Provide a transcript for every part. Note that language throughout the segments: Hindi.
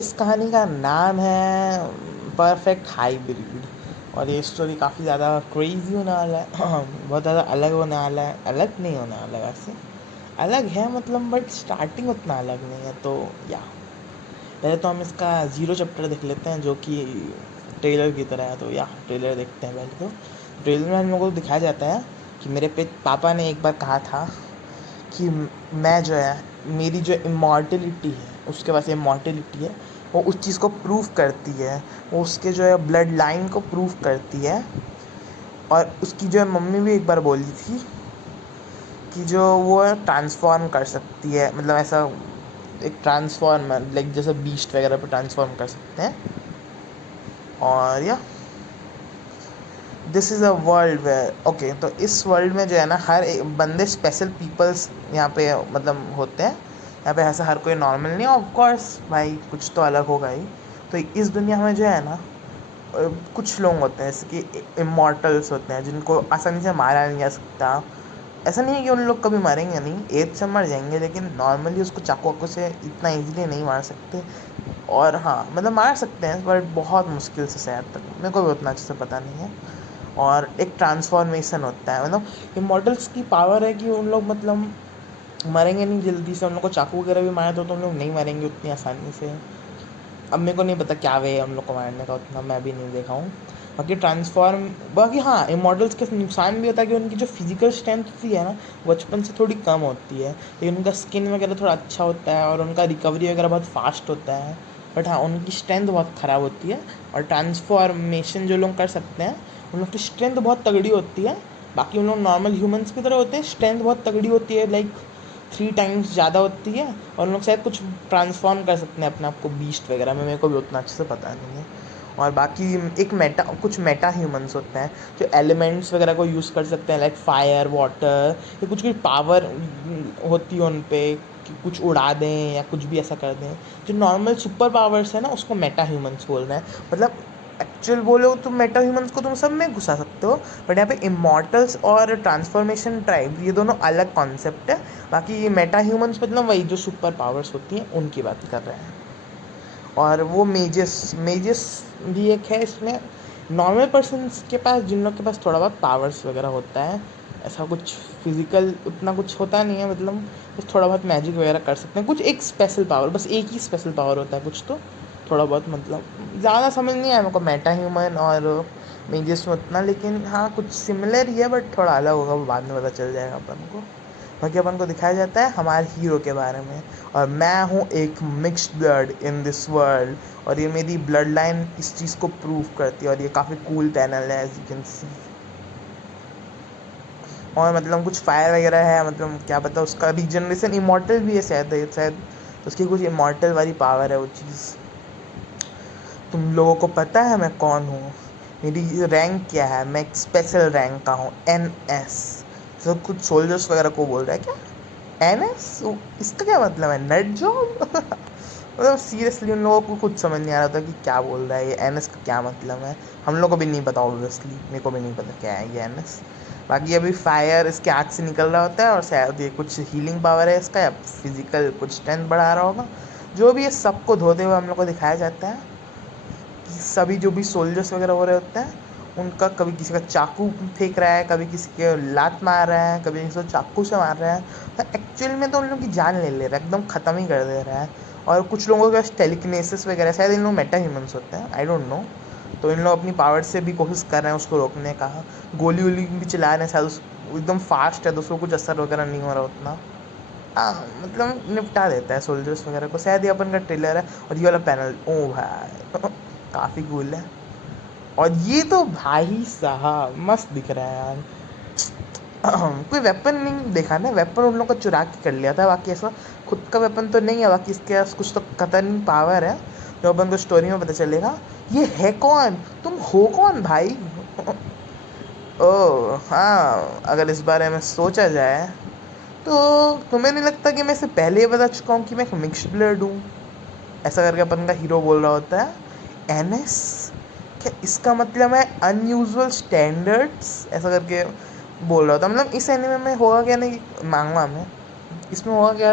इस कहानी का नाम है परफेक्ट हाइब्रिड। और ये स्टोरी काफ़ी ज़्यादा क्रेजी होने वाला है। बहुत ज़्यादा अलग होने वाला है। अलग नहीं होने वाला वैसे, अलग है मतलब, बट स्टार्टिंग उतना अलग नहीं है। तो या पहले तो हम इसका ज़ीरो चैप्टर देख लेते हैं, जो कि ट्रेलर की तरह है। तो या ट्रेलर देखते हैं पहले। तो ट्रेलर में हम लोगों को दिखाया जाता है कि मेरे पापा ने एक बार कहा था कि मैं जो है, मेरी जो इमॉर्टिलिटी है, उसके पास इमॉर्टिलिटी है, वो उस चीज़ को प्रूव करती है। वो उसके जो है ब्लड लाइन को प्रूव करती है। और उसकी जो है मम्मी भी एक बार बोली थी कि जो वो ट्रांसफॉर्म कर सकती है, मतलब ऐसा एक ट्रांसफॉर्मर, लाइक जैसे बीस्ट वगैरह पर ट्रांसफॉर्म कर सकते हैं। और या this is a world where okay, तो इस वर्ल्ड में जो है ना, हर एक बंदे स्पेशल पीपल्स यहाँ पे मतलब होते हैं। यहाँ पे ऐसा हर कोई नॉर्मल नहीं है, ऑफ कोर्स भाई कुछ तो अलग होगा ही। तो इस दुनिया में जो है ना, कुछ लोग होते हैं जैसे कि इमॉर्टल्स होते हैं, जिनको आसानी से मारा नहीं जा सकता। ऐसा नहीं है कि उन लोग कभी मरेंगे नहीं, एज से मर जाएंगे, लेकिन नॉर्मली उसको चाकू वाकू से इतना इजीली नहीं मार सकते। और हाँ मतलब मार सकते हैं, बट बहुत मुश्किल से शायद तक, मेरे को भी उतना अच्छे से पता नहीं है। और एक ट्रांसफॉर्मेशन होता है, मतलब इमॉर्टल्स की पावर है कि उन लोग मतलब मरेंगे नहीं जल्दी से। उन लोग को चाकू वगैरह भी मारे तो उन लोग नहीं मरेंगे उतनी आसानी से। अब मेरे को नहीं पता क्या वे है हम लोग को मारने का, उतना मैं भी नहीं देखा हूँ। बाकी हाँ, इमॉर्टल्स के नुकसान भी होता है कि उनकी जो फिजिकल स्ट्रेंथ होती है ना, बचपन से थोड़ी कम होती है, लेकिन उनका स्किन वगैरह थोड़ा अच्छा होता है और उनका रिकवरी वगैरह बहुत फास्ट होता है। बट हाँ, उनकी स्ट्रेंथ बहुत ख़राब होती है। और ट्रांसफॉर्मेशन जो लोग कर सकते हैं, उन लोग की स्ट्रेंथ बहुत तगड़ी होती है। बाकी उन लोग नॉर्मल ह्यूमंस की तरह होते हैं, स्ट्रेंथ बहुत तगड़ी होती है, लाइक 3 टाइम्स ज़्यादा होती है। और उन लोग शायद कुछ ट्रांसफॉर्म कर सकते हैं अपने आप को बीस्ट वगैरह में, मेरे को भी उतना अच्छे से पता नहीं है। और बाकी कुछ मेटा ह्यूमंस होते हैं जो एलिमेंट्स वगैरह को यूज़ कर सकते हैं, लाइक फायर, वाटर, या कुछ कुछ पावर होती है उन पे कि कुछ उड़ा दें या कुछ भी ऐसा कर दें। जो नॉर्मल सुपर पावर्स है ना, उसको मेटा ह्यूमंस बोल रहे हैं। मतलब एक्चुअल बोलो तो मेटा ह्यूमंस को तुम सब में घुसा सकते हो, बट यहाँ पे इमॉर्टल्स और ट्रांसफॉर्मेशन ट्राइब, ये दोनों अलग कॉन्सेप्ट है। बाकी ये मेटा ह्यूमंस मतलब वही जो सुपर पावर्स होती हैं उनकी बात कर रहे हैं। और वो मेजस मेजस भी एक है इसमें, नॉर्मल पर्सन्स के पास, जिन लोग के पास थोड़ा बहुत पावर्स वगैरह होता है। ऐसा कुछ फिजिकल उतना कुछ होता नहीं है, मतलब बस थोड़ा बहुत मैजिक वगैरह कर सकते हैं। कुछ एक स्पेशल पावर, बस एक ही स्पेशल पावर होता है कुछ तो, थोड़ा बहुत, मतलब ज़्यादा समझ नहीं आया मेरे को मेटा ह्यूमन और मेजस में उतना, लेकिन हाँ कुछ सिमिलर ही है, बट थोड़ा अलग होगा, वो बाद में पता चल जाएगा अपन को। बाकी अपन को दिखाया जाता है हमारे हीरो के बारे में। और मैं हूँ एक mixed blood in this world, और ये मेरी ब्लड लाइन इस चीज़ को प्रूव करती है। और ये काफ़ी कूल पैनल है, एज यू कैन सी। और मतलब कुछ फायर वगैरह है, मतलब क्या पता उसका रीजनरेशन इमॉर्टल भी है शायद उसकी कुछ इमॉर्टल वाली पावर है वो चीज़। तुम लोगों को पता है मैं कौन हूँ, मेरी रैंक क्या है? मैं एक स्पेशल रैंक का हूँ, NS। सब कुछ सोल्जर्स वगैरह को बोल रहा है क्या NS? इसका क्या मतलब है, नट जॉब? मतलब सीरियसली उन लोगों को कुछ समझ नहीं आ रहा था कि क्या बोल रहा है ये, NS का क्या मतलब है। हम लोग को भी नहीं पता, ऑब्वियसली मेरे को भी नहीं पता क्या है ये NS। बाकी अभी फायर इसके आँख से निकल रहा होता है, और शायद ये कुछ हीलिंग पावर है इसका, या फिजिकल कुछ स्ट्रेंथ बढ़ा रहा होगा। जो भी ये सबको धोते हुए हम लोग को दिखाया जाता है कि सभी जो भी सोल्जर्स वगैरह हो रहे होते हैं, उनका कभी किसी का चाकू फेंक रहा है, कभी किसी के लात मार रहा है, कभी किसी को चाकू से मार रहा है। तो एक्चुअल में तो उन लोगों की जान ले ले रहा है, एकदम ख़त्म ही कर दे रहा है। और कुछ लोगों के पास टेलीकिनेसिस वगैरह, शायद इन लोग मेटा ह्यूमंस होते हैं, आई डोंट नो। तो इन लोग अपनी पावर से भी कोशिश कर रहे हैं उसको रोकने का। गोली वोली भी चला रहे हैं शायद, एकदम फास्ट है तो उसको कुछ असर वगैरह नहीं हो रहा उतना। हाँ मतलब निपटा देता है सोल्जर्स वगैरह को। शायद ये अपन का ट्रेलर है। और ये वाला पैनल, ओ भाई काफ़ी कूल है। और ये तो भाई साहब मस्त दिख रहा है यार। कोई वेपन नहीं देखा ना, वेपन उन लोग का चुरा के कर लिया था। बाकी ऐसा खुद का वेपन तो नहीं है, बाकी इसके पास कुछ तो खतरनाक पावर है जो अपन को स्टोरी में पता चलेगा। ये है कौन, तुम हो कौन भाई? ओह हाँ, अगर इस बारे में सोचा जाए तो तुम्हें नहीं लगता कि मैं इसे पहले ही बता चुका हूँ कि मैं एक मिक्स्ड ब्लड हूँ? ऐसा करके अपन का हीरो बोल रहा होता है। NS, क्या इसका मतलब है अनयूजुअल स्टैंडर्ड्स? ऐसा करके बोल रहा होता, मतलब इस एनिमे में होगा क्या, नहीं मांगवा में, इसमें होगा क्या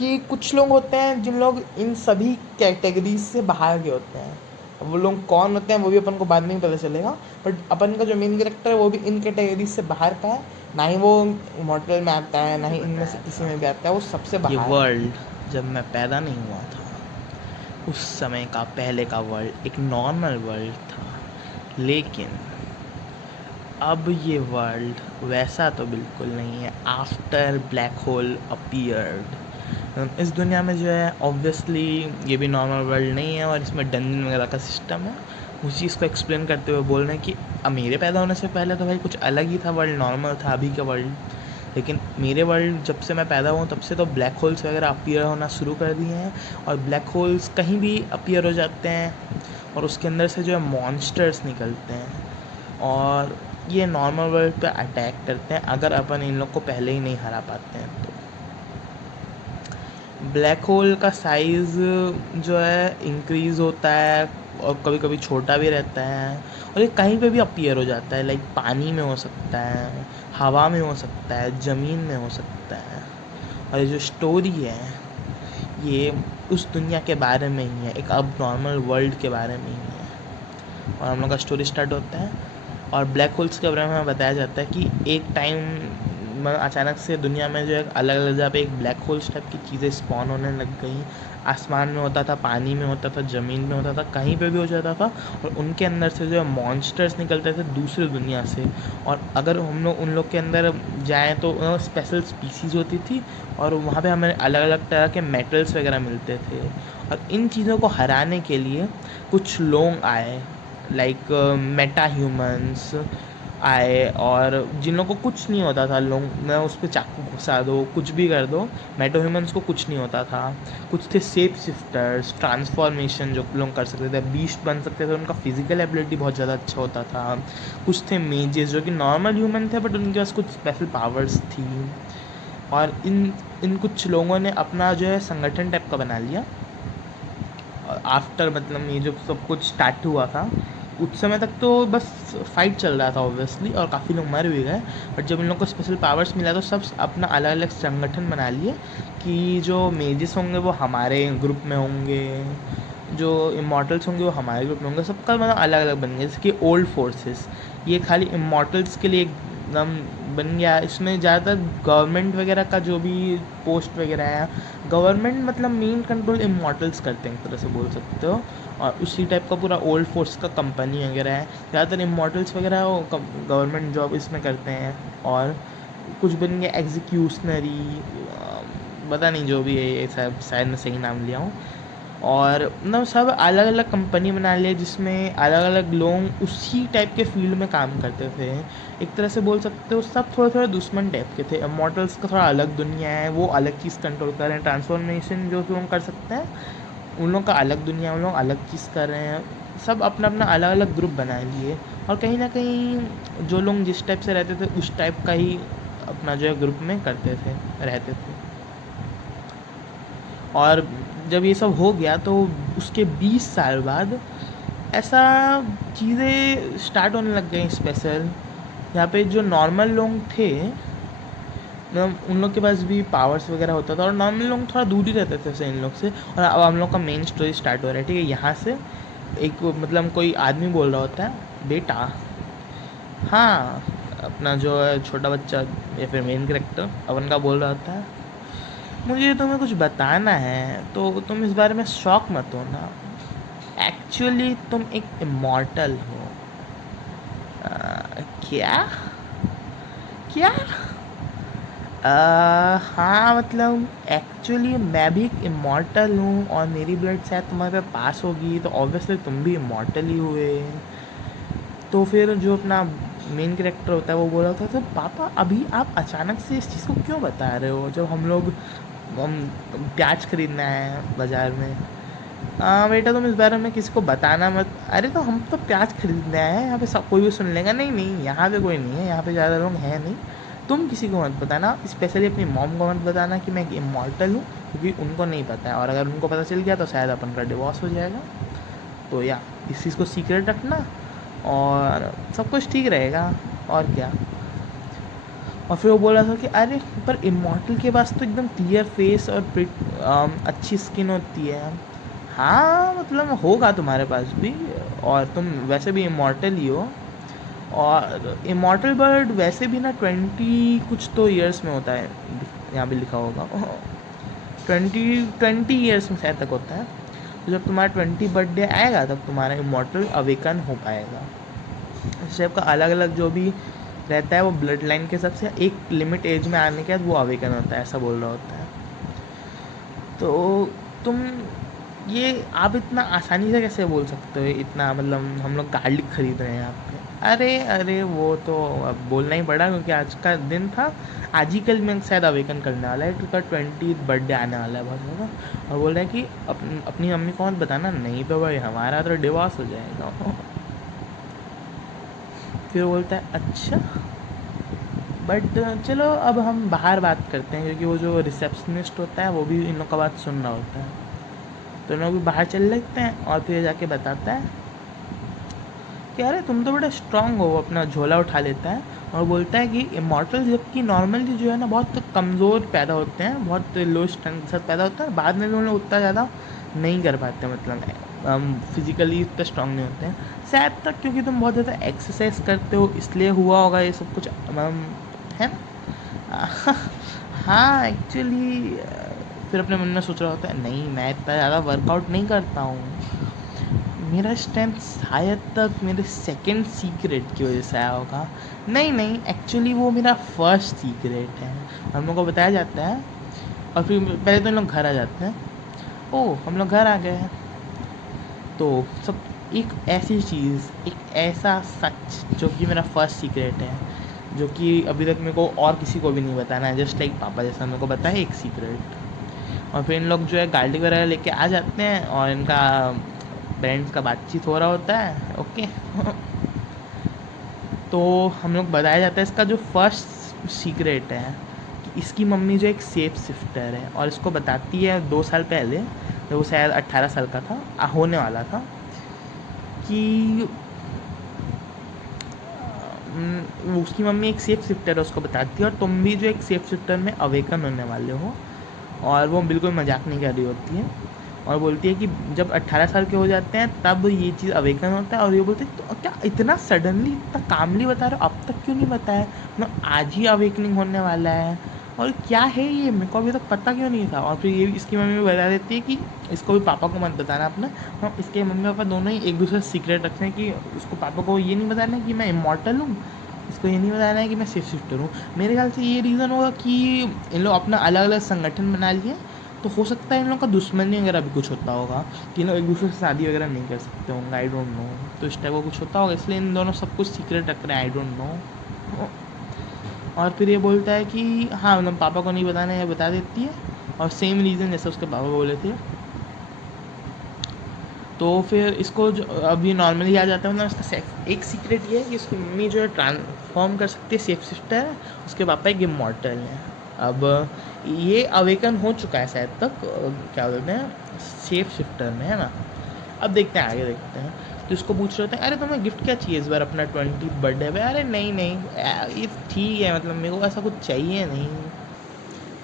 कि कुछ लोग होते हैं जिन लोग इन सभी कैटेगरीज से बाहर के होते हैं। अब वो लोग कौन होते हैं वो भी अपन को बाद में ही पता चलेगा, बट अपन का जो मेन कैरेक्टर है वो भी इन कैटेगरीज से बाहर का है। ना ही वो इमॉर्टल में आता है, ना ही इनमें से किसी में भी आता है, वो सबसे ये बाहर है। वर्ल्ड जब मैं पैदा नहीं हुआ था उस समय का पहले का वर्ल्ड एक नॉर्मल वर्ल्ड था, लेकिन अब ये वर्ल्ड वैसा तो बिल्कुल नहीं है। आफ्टर ब्लैक होल अपीयर्ड, इस दुनिया में जो है ऑब्वियसली ये भी नॉर्मल वर्ल्ड नहीं है और इसमें डंजन वगैरह का सिस्टम है। उस चीज़ को एक्सप्लेन करते हुए बोल रहे हैं कि मेरे पैदा होने से पहले तो भाई कुछ अलग ही था, वर्ल्ड नॉर्मल था अभी का वर्ल्ड, लेकिन मेरे वर्ल्ड जब से मैं पैदा हुआ तब से तो ब्लैक होल्स वगैरह अपीयर होना शुरू कर दिए हैं, और ब्लैक होल्स कहीं भी अपीयर हो जाते हैं और उसके अंदर से जो है मॉन्स्टर्स निकलते हैं और ये नॉर्मल वर्ल्ड पे अटैक करते हैं अगर अपन इन लोग को पहले ही नहीं हरा पाते हैं तो। ब्लैक होल का साइज़ जो है इंक्रीज़ होता है और कभी कभी छोटा भी रहता है, और ये कहीं पे भी अपीयर हो जाता है, लाइक पानी में हो सकता है, हवा में हो सकता है, ज़मीन में हो सकता है। और ये जो स्टोरी है ये उस दुनिया के बारे में ही है, एक अब नॉर्मल वर्ल्ड के बारे में ही है। और हम लोग का स्टोरी स्टार्ट होता है और ब्लैक होल्स के बारे में बताया जाता है कि एक टाइम अचानक से दुनिया में जो है अलग अलग जगह पे एक ब्लैक होल्स टाइप की चीज़ें स्पॉन होने लग गई। आसमान में होता था, पानी में होता था, ज़मीन में होता था, कहीं पे भी हो जाता था, और उनके अंदर से जो है मॉन्स्टर्स निकलते थे दूसरी दुनिया से। और अगर हम लोग उन लोग के अंदर जाएँ तो स्पेशल स्पीसीज़ होती थी और वहाँ पे हमें अलग अलग तरह के मेटल्स वगैरह मिलते थे। और इन चीज़ों को हराने के लिए कुछ लोग आए, लाइक मेटा ह्यूमंस आए, और जिन लोगों को कुछ नहीं होता था, लोग मैं उस पर चाकू घुसा दो, कुछ भी कर दो, मेटा ह्यूमंस को कुछ नहीं होता था। कुछ थे शेप शिफ्टर्स, ट्रांसफॉर्मेशन जो लोग कर सकते थे, बीस्ट बन सकते थे, उनका फिजिकल एबिलिटी बहुत ज़्यादा अच्छा होता था। कुछ थे मेजेस जो कि नॉर्मल ह्यूमन थे बट उनके पास कुछ स्पेशल पावर्स थी। और इन कुछ लोगों ने अपना जो है संगठन टाइप का बना लिया। आफ्टर मतलब ये जो सब कुछ स्टार्ट हुआ था उस समय तक तो बस फाइट चल रहा था ऑब्वियसली, और काफ़ी लोग मर भी गए, बट जब इन लोग को स्पेशल पावर्स मिला तो सब अपना अलग अलग संगठन बना लिए कि जो मेजेस होंगे वो हमारे ग्रुप में होंगे, जो इमॉर्टल्स होंगे वो हमारे ग्रुप में होंगे, सबका मतलब अलग अलग बन गया। जैसे कि ओल्ड फोर्सेस ये खाली इमॉर्टल्स के लिए एकदम बन गया। इसमें ज़्यादातर गवर्नमेंट वगैरह का जो भी पोस्ट वगैरह है, गवर्नमेंट मतलब मेन कंट्रोल इमॉर्टल्स करते हैं एक तरह से बोल सकते हो, और उसी टाइप का पूरा ओल्ड फोर्स का कंपनी वगैरह है। ज़्यादातर इमॉर्टल्स वगैरह वो गवर्नमेंट जॉब इसमें करते हैं। और कुछ बन गया एग्जीक्यूशनरी, पता नहीं जो भी है, ये सब शायद मैं सही नाम लिया हूँ। और मतलब सब अलग अलग कंपनी बना लिया जिसमें अलग अलग लोग उसी टाइप के फील्ड में काम करते थे। एक तरह से बोल सकते हो सब थोड़े थोड़े दुश्मन टाइप के थे। इमॉर्टल्स का थोड़ा अलग दुनिया है, वो अलग चीज़ कंट्रोल कर रहे हैं, ट्रांसफॉर्मेशन जो लोग कर सकते हैं उन लोग का अलग दुनिया, उन लोग अलग चीज़ कर रहे हैं। सब अपना अपना अलग अलग ग्रुप बना लिए, और कहीं ना कहीं जो लोग जिस टाइप से रहते थे उस टाइप का ही अपना जो है ग्रुप में करते थे, रहते थे। और जब ये सब हो गया तो उसके 20 साल बाद ऐसा चीज़ें स्टार्ट होने लग गई स्पेशल, यहाँ पे जो नॉर्मल लोग थे मतलब उन लोग के पास भी पावर्स वगैरह होता था, और नॉर्मल लोग थोड़ा दूर ही रहते थे इन लोग से। और अब हम लोग का मेन स्टोरी स्टार्ट हो रहा है, ठीक है। यहाँ से एक मतलब कोई आदमी बोल रहा होता है, बेटा हाँ, अपना जो है छोटा बच्चा या फिर मेन कैरेक्टर अपन का बोल रहा होता है, मुझे तुम्हें कुछ बताना है तो तुम इस बारे में शॉक मत होना, एक्चुअली तुम एक इमॉर्टल हो। क्या क्या हाँ, मतलब एक्चुअली मैं भी एक इमॉर्टल हूँ और मेरी ब्लड शायद तुम्हारे पे पास होगी, तो ऑब्वियसली तुम भी इमॉर्टल ही हुए। तो फिर जो अपना मेन कैरेक्टर होता है वो बोल रहा था, तो पापा अभी आप अचानक से इस चीज़ को क्यों बता रहे हो, जब हम प्याज खरीदना है बाज़ार में। बेटा तुम इस बारे में किसी को बताना मत। अरे तो हम तो प्याज खरीदने आए हैं, यहाँ पे सब कोई भी सुन लेगा। नहीं नहीं, यहाँ पे कोई नहीं है, यहाँ पे ज़्यादा लोग हैं नहीं, तुम किसी को मत बताना, स्पेशली अपनी मॉम को मत बताना कि मैं इमॉर्टल हूँ, क्योंकि उनको नहीं पता है, और अगर उनको पता चल गया तो शायद अपन का डिवोर्स हो जाएगा। तो या इस चीज़ को सीक्रेट रखना और सब कुछ ठीक रहेगा, और क्या। और फिर वो बोल रहा था कि अरे पर इमॉर्टल के पास तो एकदम क्लियर फेस और अच्छी स्किन होती है। हाँ मतलब होगा तुम्हारे पास भी, और तुम वैसे भी इमॉर्टल ही हो। और इमॉर्टल बर्ड वैसे भी ना 20 कुछ तो ईयर्स में होता है, यहाँ पे लिखा होगा 20 ईयर्स में शायद तक होता है। तो जब तुम्हारा 20 बर्थडे आएगा तब तुम्हारा इमॉर्टल अवेकन हो पाएगा। इस टाइप का अलग अलग जो भी रहता है वो ब्लड लाइन के हिसाब से एक लिमिट एज में आने के बाद वो अवेकन होता है, ऐसा बोल रहा होता है। तो तुम ये आप इतना आसानी से कैसे बोल सकते हो, इतना मतलब हम लोग गार्लिक खरीद रहे हैं यहाँ पे। अरे वो तो अब बोलना ही पड़ा क्योंकि आज का दिन था। आज ही कल मैं शायद अवेकन करने वाला है, उसका 20 बर्थडे आने वाला है बहुत ज़्यादा। और बोल रहा है कि अपनी मम्मी को मत बताना, नहीं तो भाई हमारा तो डिवोर्स हो जाएगा। फिर बोलता है अच्छा, बट चलो अब हम बाहर बात करते हैं, क्योंकि वो जो रिसेप्शनिस्ट होता है वो भी इन लोग का बात सुन रहा होता है। तो इन लोग भी बाहर चल लेते हैं और फिर जाके बताता है कि अरे तुम तो बड़ा स्ट्रांग हो। वो अपना झोला उठा लेता है और बोलता है कि इमॉर्टल जबकि नॉर्मली जो है ना बहुत कमज़ोर पैदा होते हैं, बहुत लो स्ट्रेंथ के साथ पैदा होता है, बाद में भी उन लोग उतना ज़्यादा नहीं कर पाते, मतलब फिजिकली इतना स्ट्रांग नहीं होते हैं शायद तक, क्योंकि तुम बहुत ज़्यादा एक्सरसाइज करते हो इसलिए हुआ होगा ये सब कुछ, है ना। हाँ एक्चुअली फिर अपने मन में सोच रहा होता है नहीं मैं इतना ज़्यादा वर्कआउट नहीं करता हूँ, मेरा स्ट्रेंथ शायद तक मेरे सेकंड सीक्रेट की वजह से आया होगा। नहीं एक्चुअली वो मेरा फर्स्ट सीक्रेट है, हम लोग को बताया जाता है। और फिर पहले तो इन लोग घर आ जाते हैं। ओह हम लोग घर आ गए हैं, तो सब एक ऐसी चीज़, एक ऐसा सच जो कि मेरा फर्स्ट सीक्रेट है, जो कि अभी तक मेरे को और किसी को भी नहीं बताना है, जस्ट लाइक पापा जैसा मेरे को बताया एक सीक्रेट। और फिर इन लोग जो है गाड़ी वगैरह लेके आ जाते हैं और इनका पेरेंट्स का बातचीत हो रहा होता है। ओके तो हम लोग बताया जाता है इसका जो फर्स्ट सीक्रेट है कि इसकी मम्मी जो एक सेफ शिफ्टर है, और इसको बताती है 2 साल पहले जब वो शायद 18 साल का था, होने वाला था, कि उसकी मम्मी एक सेफ शिफ्टर है, उसको बताती है और तुम भी जो एक सेफ शिफ्टर में अवेकन होने वाले हो। और वो बिल्कुल मजाक नहीं कर रही होती है और बोलती है कि जब 18 साल के हो जाते हैं तब ये चीज़ अवेकन होता है। और ये बोलते हैं तो क्या इतना सडनली इतना कामली बता रहे हो, अब तक क्यों नहीं बताया, मतलब आज ही अवेकनिंग होने वाला है और क्या है ये, मेरे को अभी तक पता क्यों नहीं था। और फिर ये इसकी मम्मी भी बता देती है कि इसको भी पापा को मत बताना अपना। हाँ इसके मम्मी पापा दोनों ही एक दूसरे से सीक्रेट रखते हैं कि उसको पापा को ये नहीं बताना कि मैं इमॉर्टल हूँ, इसको ये नहीं बताना है कि मैं सेफ शिफ्टर हूँ। मेरे ख्याल से ये रीज़न होगा कि इन लोग अपना अलग अलग संगठन बना लिए, तो हो सकता है इन लोग का दुश्मनी वगैरह भी कुछ होता होगा कि इन लोग एक दूसरे से शादी वगैरह नहीं कर सकते होंगे, आई डोंट नो। तो इस टाइप का कुछ होता होगा, इसलिए इन दोनों सब कुछ सीक्रेट रख रहे हैं, आई डोंट नो। और फिर ये बोलता है कि हाँ मतलब पापा को नहीं बताना है, बता देती है, और सेम रीज़न जैसे उसके पापा बोले थे। तो फिर इसको जो अभी नॉर्मली आ जाता है, मतलब इसका एक सीक्रेट ये है कि उसकी मम्मी जो है ट्रांसफॉर्म कर सकती है, सेफ शिफ्टर है, उसके पापा एक इमॉर्टल है। अब ये अवेकन हो चुका है शायद तक, क्या बोलते हैं, सेफ शिफ्टर में, है ना। अब देखते हैं आगे देखते हैं। तो इसको पूछ रहे होते हैं अरे तुम्हें गिफ्ट क्या चाहिए इस बार अपना 20 बर्थडे पे। अरे नहीं ये ठीक है, मतलब मेरे को ऐसा कुछ चाहिए नहीं।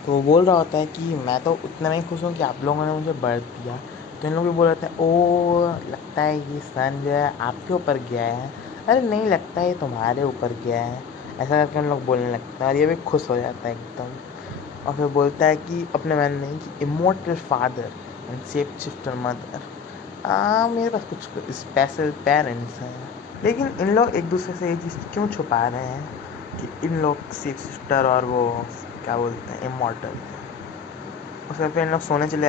तो वो बोल रहा होता है कि मैं तो उतना नहीं खुश हूँ कि आप लोगों ने मुझे बर्थ दिया। तो इन लोग भी बोल रहे हैं ओ लगता है ये सन जो है आपके ऊपर गया है। अरे नहीं लगता है ये तुम्हारे ऊपर गया है, ऐसा करके उन लोग बोलने लगता है और ये भी खुश हो जाता है एकदम। और फिर बोलता है कि अपने मन में कि immortal father and safe shifter mother, मेरे पास कुछ स्पेशल पेरेंट्स हैं। लेकिन इन लोग एक दूसरे से ये चीज़ क्यों छुपा रहे हैं कि इन लोग सेफ शिफ्टर और वो क्या बोलते हैं इमॉर्टल है। उसके फिर इन लोग सोने चले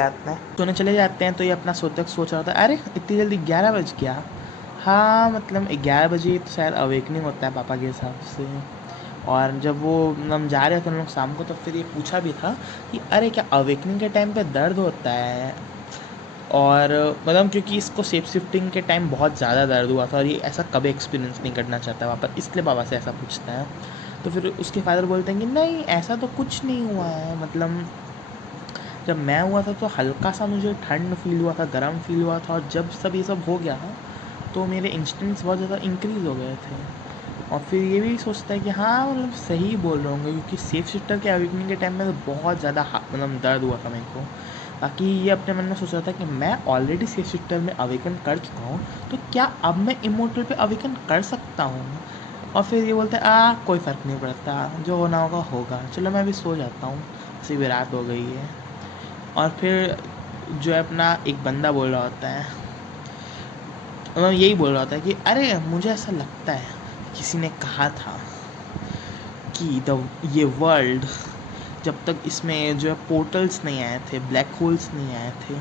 जाते हैं। तो ये अपना सोच रहा होता है अरे इतनी जल्दी 11 बज गया। हाँ मतलब 11 बजे तो शायद अवेकनिंग होता है पापा के हिसाब से। और जब वो हम जा रहे थे हम लोग शाम को, तो फिर ये पूछा भी था कि अरे क्या अवेकनिंग के टाइम पे दर्द होता है। और मतलब क्योंकि इसको सेफ शिफ्टिंग के टाइम बहुत ज़्यादा दर्द हुआ था और ये ऐसा कभी एक्सपीरियंस नहीं करना चाहता पापा, इसलिए पापा से ऐसा पूछता है। तो फिर उसके फादर बोलते हैं कि नहीं ऐसा तो कुछ नहीं हुआ है, मतलब जब मैं हुआ था तो हल्का सा मुझे ठंड फील हुआ था, गर्म फील हुआ था, और जब सब ये सब हो गया तो मेरे इंस्टिंक्ट्स बहुत ज़्यादा इंक्रीज़ हो गए थे। और फिर ये भी सोचता है कि हाँ मतलब सही बोल रहा हूँ, क्योंकि सेफ शिफ्टर के अवेकनिंग के टाइम में तो बहुत ज़्यादा मतलब दर्द हुआ था मेरे को। बाकी ये अपने मन में सोच रहा था कि मैं ऑलरेडी सेफ शिफ्टर में अवेकन कर चुका हूँ, तो क्या अब मैं इमोर्टल पे अवेकन कर सकता हूँ। और फिर ये बोलता है कोई फ़र्क नहीं पड़ता, जो होना होगा होगा, चलो मैं अभी सो जाता हूँ, ऐसी भी रात हो गई है। और फिर जो है अपना एक बंदा बोल रहा होता है, मतलब यही बोल रहा होता है कि अरे मुझे ऐसा लगता है किसी ने कहा था कि ये वर्ल्ड, जब तक इसमें जो है पोर्टल्स नहीं आए थे, ब्लैक होल्स नहीं आए थे,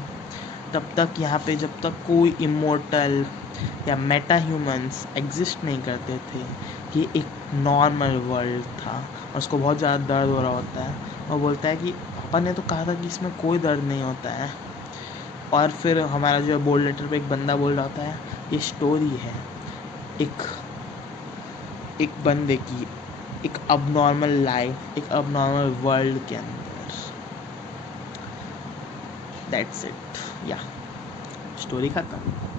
तब तक यहाँ पे जब तक कोई इमोर्टल या मेटा ह्यूमंस एग्जिस्ट नहीं करते थे, ये एक नॉर्मल वर्ल्ड था। और उसको बहुत ज़्यादा दर्द हो रहा होता है और बोलता है कि पापा ने तो कहा था कि इसमें कोई दर्द नहीं होता है। और फिर हमारा जो है बोल्ड लेटर पे एक बंदा बोल रहा होता है, ये स्टोरी है एक एक बंदे की, एक अबनॉर्मल लाइफ, एक अबनॉर्मल वर्ल्ड के अंदर। दैट्स इट, या स्टोरी खत्म।